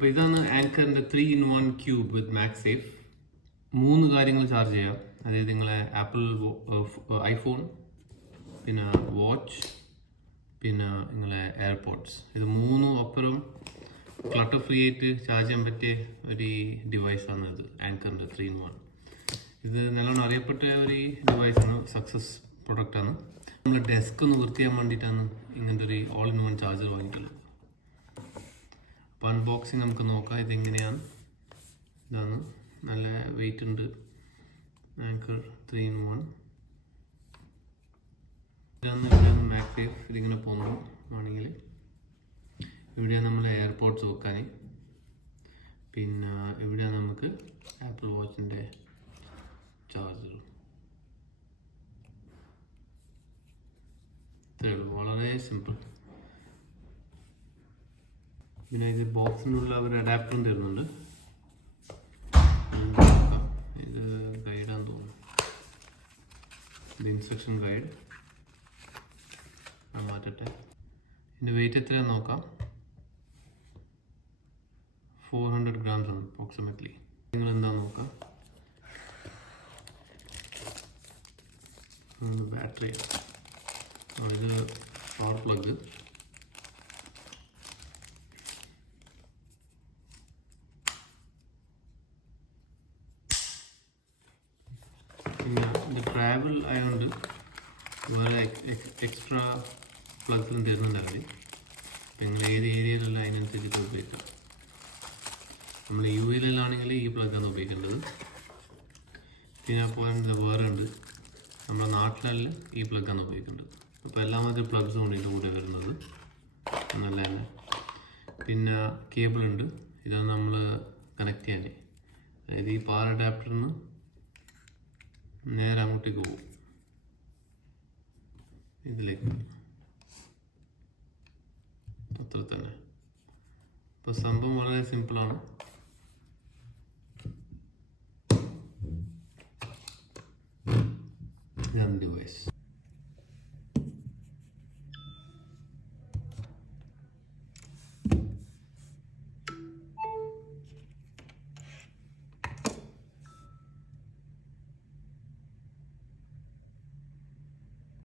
അപ്പോൾ ഇതാണ് ആങ്കറിൻ്റെ 3-in-1 cube with MagSafe. 3 കാര്യങ്ങൾ ചാർജ് ചെയ്യാം. അതായത് നിങ്ങളെ ആപ്പിൾ ഐഫോൺ, പിന്നെ വാച്ച്, പിന്നെ നിങ്ങളെ എയർപോഡ്സ്. ഇത് 3 ഒപ്പരം ക്ലട്ടർ ഫ്രീ ആയിട്ട് ചാർജ് ചെയ്യാൻ പറ്റിയ ഒരു ഡിവൈസാണ് ഇത്, ആങ്കറിൻ്റെ 3-in-1. ഇത് നല്ലോണം അറിയപ്പെട്ട ഒരു ഡിവൈസാണ്, സക്സസ് പ്രൊഡക്റ്റാണ്. നമ്മൾ ഡെസ്ക് ഒന്ന് വൃത്തിയാൻ വേണ്ടിയിട്ടാണ് ഇങ്ങനത്തെ ഒരു ഓൾ ഇൻ വൺ ചാർജർ വാങ്ങിയിട്ടുള്ളത്. അപ്പോൾ അൺബോക്സിങ് നമുക്ക് നോക്കാം ഇതെങ്ങനെയാണ്. ഇതാണ്, നല്ല വെയിറ്റ് ഉണ്ട്. ആങ്കർ 3-in-1 ഇവിടെയാണ് MagSafe. ഇതിങ്ങനെ പോകുന്നു ആണെങ്കിൽ ഇവിടെയാണ് നമ്മൾ എയർപോഡ്സ് വെക്കാൻ. പിന്നെ ഇവിടെയാണ് നമുക്ക് ആപ്പിൾ വാച്ചിൻ്റെ ചാർജർ. ഇത്രയേ ഉള്ളൂ, വളരെ സിമ്പിൾ. പിന്നെ ഇത് ബോക്സിനുള്ള ഒരു അഡാപ്റ്ററും തരുന്നുണ്ട്. ഇത് ഗൈഡാന്ന് തോന്നുന്നു, ഇത് ഇൻസ്ട്രക്ഷൻ ഗൈഡ്. മാറ്റട്ടെ. ഇതിൻ്റെ വെയിറ്റ് എത്രയാണെന്ന് നോക്കാം. 400 grams ആണ് അപ്രോക്സിമേറ്റ്ലി. നിങ്ങൾ എന്താണെന്ന് നോക്കാം. ബാറ്ററി, ഇത് പവർ പ്ലഗ്. പിന്നെ ഇത് ട്രാവൽ ആയതുകൊണ്ട് വേറെ എക്സ്ട്രാ പ്ലഗ്സും തരുന്നുണ്ട് അവർ. നിങ്ങൾ ഏത് ഏരിയയിലുള്ള അതിനനുസരിച്ചിട്ട് ഉപയോഗിക്കാം. നമ്മൾ UAE-ലാണെങ്കിൽ ഈ പ്ലഗാണ് ഉപയോഗിക്കേണ്ടത്. പിന്നെ അപ്പോൾ വേറെ ഉണ്ട്, നമ്മുടെ നാട്ടിലെല്ലാം ഈ പ്ലഗാണ് ഉപയോഗിക്കേണ്ടത്. അപ്പോൾ എല്ലാ മാതിരി പ്ലഗ്സും ഉണ്ട് ഇതിൻ്റെ കൂടെ വരുന്നത്, നല്ല തന്നെ. പിന്നെ കേബിൾ ഉണ്ട്, ഇതാണ് നമ്മൾ കണക്ട് ചെയ്യാൻ. അതായത് ഈ പവർ അഡാപ്റ്ററിന് നേരെ അങ്ങോട്ടേക്ക് പോകും, ഇതിലേക്ക്. അത്ര തന്നെ. അപ്പോൾ സംഭവം വളരെ സിമ്പിളാണ്. ഇതാണ് ഡിവൈസ്.